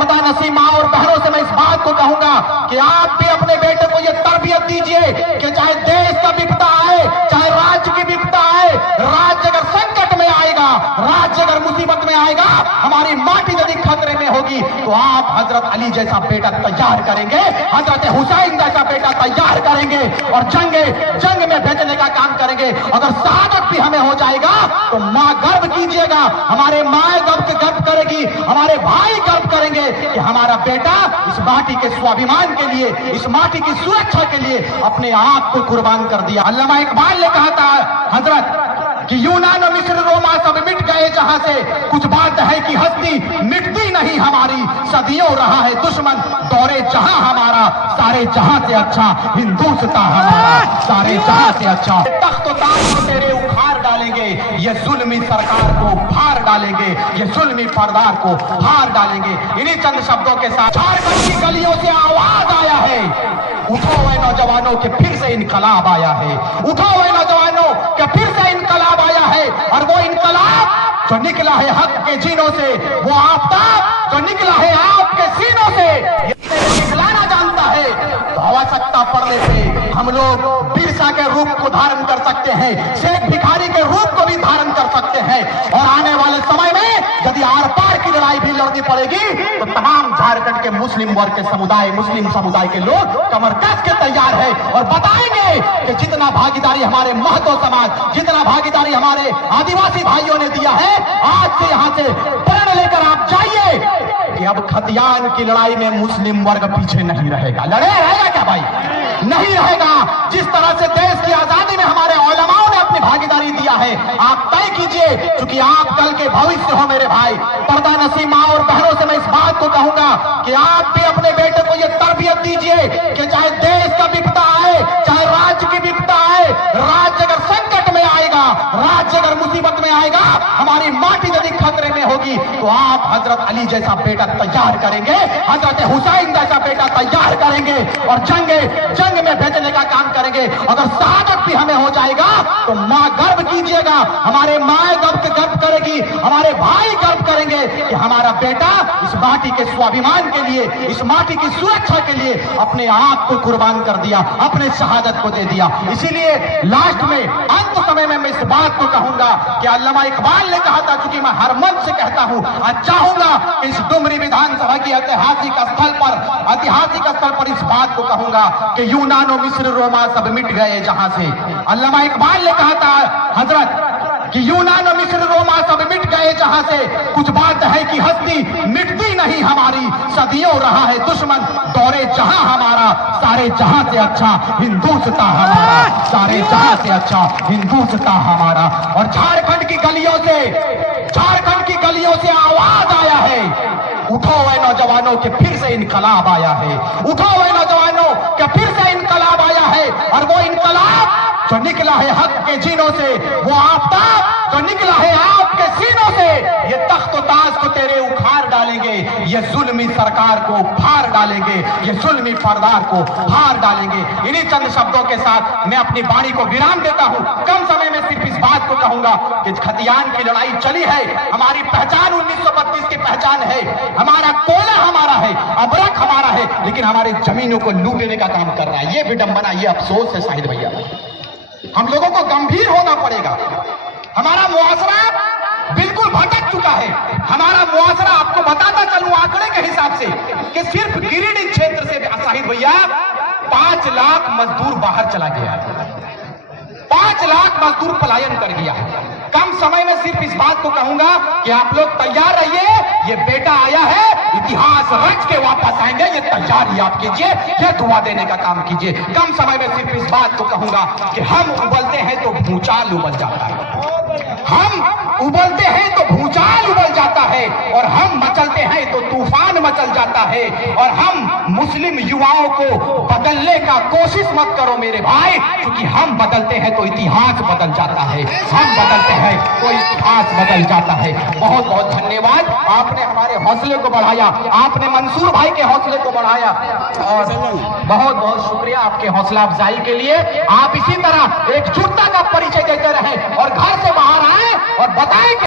पर्दा नसीब माँ और बहनों से मैं इस बात को कहूंगा कि आप भी अपने बेटे को यह तरबियत दीजिए कि चाहे देश का विपदा आए, चाहे राज्य की विपदा आए, राज्य अगर संकट में आएगा, राज्य अगर मुसीबत में आएगा, हमारी माटी यदि खतरे में होगी तो आप हजरत अली जैसा बेटा तैयार करेंगे, हजरत हुसैन जैसा बेटा तैयार करेंगे और जंग में भेजने का काम करेंगे। अगर शहादत भी हमें हो जाएगा तो मां गर्व कीजिएगा, हमारे माए गर्व करेगी, हमारे भाई गर्व करेंगे कि हमारा बेटा इस माटी के स्वाभिमान के लिए, इस माटी की सुरक्षा के लिए अपने आप को कुर्बान कर दिया। अल्लामा इकबाल ने कहा था हजरत कि यूनान मिस्र रोमा सब मिट गए जहां से, कुछ बात है कि हस्ती मिटती नहीं हमारी, सदियों रहा है दुश्मन दौरे जहां हमारा, सारे जहां से अच्छा हिंदुस्तान हमारा, सारे जहां से अच्छा। तख्त ताज को तेरे उखाड़ डालेंगे, ये जुल्मी सरकार को फाड़ डालेंगे, ये जुल्मी सरदार को हार डालेंगे। इन्हीं चंद शब्दों के साथ झारखंड की गलियों से आवाज आया है, उठो हुए नौजवानों के फिर से इनकलाब आया है, उठो हुए नौजवानों के फिर से इनकलाब आया है। और वो इनकलाब जो निकला है हक के जीनों से, वो आफताब जो निकला है आपके सीनों से, ये निकलाना जानता है तो आवश्यकता पड़ने पे हम लोग बिरसा के रूप को धारण कर सकते हैं, शेख भिखारी के रूप को भी धारण कर सकते हैं। और आने वाले समय में यदि आर पार की लड़ाई भी लड़नी पड़ेगी तो तमाम झारखंड के मुस्लिम वर्ग के समुदाय, मुस्लिम समुदाय के लोग कमर कस के तैयार है और बताएंगे कि जितना भागीदारी हमारे महतो समाज, जितना भागीदारी हमारे आदिवासी भाइयों ने दिया है, आज से यहां से प्रण लेकर आप जाइए कि अब खतियान की लड़ाई में मुस्लिम वर्ग पीछे नहीं रहेगा। लड़े रहेगा क्या भाई? नहीं रहेगा। जिस तरह से देश की आजादी में हमारे उलमाओं ने अपनी भागीदारी दिया है, आप तय कीजिए, क्योंकि आप कल के भविष्य हो मेरे भाई। पर्दा नसीब माँ और बहनों से मैं इस बात को कहूंगा कि आप भी अपने बेटे को यह तरबियत दीजिए कि चाहे देश का विपदा आए, चाहे राज्य की विपदा आए, राज्य अगर संकट में आएगा, राज्य अगर मुसीबत में आएगा, हमारी माटी यदि खतरे में होगी तो आप हजरत अली जैसा बेटा तैयार करेंगे, हजरत हुसैन जैसा बेटा तैयार करेंगे और जंग में भेजने का काम करेंगे। अगर शहादत भी हमें हो जाएगा तो मां गर्व कीजिएगा, हमारे माए गर्व करेगी, हमारे भाई गर्व करेंगे कि हमारा बेटा इस माटी के स्वाभिमान के लिए, इस माटी की सुरक्षा के लिए अपने आप को कुर्बान कर दिया, अपने शहादत को दे दिया। इसीलिए लास्ट में, अंत समय में मैं इस बात को कहूंगा कि अल्लामा इकबाल ने कहा था, क्योंकि मैं हर मन से कहता हूं, आज चाहूंगा कि इस डुमरी विधानसभा की ऐतिहासिक स्थल पर इस बात को कहूंगा कि यूनान और मिस्र रोमा सब मिट गए जहां से। अल्लामा इकबाल ने कहा था हजरत कि यूनान और मिस्र रोमा सब मिट गए जहां से, कुछ बात है कि हस्ती मिटती नहीं हमारी, सदियों रहा है दुश्मन दौरे जहां हमारा, सारे जहां से अच्छा हिंदुस्तान हमारा, सारे जहां से अच्छा हिंदुस्तान हमारा। और झारखंड की गलियों से आवाज आया है, उठो हुए नौजवानों के फिर से इनकलाब आया है, उठो हुए नौजवानों के फिर से इनकलाब आया है। और वो इनकलाब जो निकला है हक के जीनों से, वो आफताब जो निकला है आपके सीनों से, ये तख्त ताज को तेरे उखाड़ डालेंगे, ये जुल्मी सरकार को फाड़ डालेंगे, ये जुल्मी सरदार को हार डालेंगे। इन्हीं चंद शब्दों के साथ मैं अपनी वाणी को विराम देता हूं। कम समय में सिर्फ इस बात को कहूंगा कि खतियान की लड़ाई चली है, हमारी पहचान 1932 की पहचान है, हमारा कोयला हमारा है, अबरक हमारा है, लेकिन हमारी जमीनों को लूटने का काम कर रहा है। ये विडंबना, ये अफसोस है शाहिद भैया। हम लोगों को गंभीर होना पड़ेगा। हमारा मुआशरा बिल्कुल भटक चुका है। हमारा मुआशरा, आपको बताता चलूं आंकड़े के हिसाब से कि सिर्फ गिरिडीह क्षेत्र से शाहिद भैया 5 लाख मजदूर बाहर चला गया है, 5 लाख मजदूर पलायन कर गया है। कम समय में सिर्फ इस बात को कहूंगा कि आप लोग तैयार रहिए, ये बेटा आया है, इतिहास रच के वापस आएंगे, ये तैयारी आप कीजिए, ये दुआ देने का काम कीजिए। कम समय में सिर्फ इस बात को कहूंगा कि हम उबलते हैं तो भूचाल उबल जाता है, हम उबलते हैं तो भूचाल उबल जाता है, और हम मचलते हैं तो तूफान मचल जाता है। और हम मुस्लिम युवाओं को बदलने का कोशिश मत करो मेरे भाई, क्योंकि हम बदलते हैं तो इतिहास बदल जाता है, हम बदलते हैं तो इतिहास बदल जाता है। बहुत बहुत धन्यवाद, आपने हमारे हौसले को बढ़ाया, आपने मंसूर भाई के हौसले को बढ़ाया, और बहुत बहुत शुक्रिया आपके हौसला अफजाई के लिए। आप इसी तरह एकजुटता का परिचय देते रहें और घर से बाहर आए और बताएं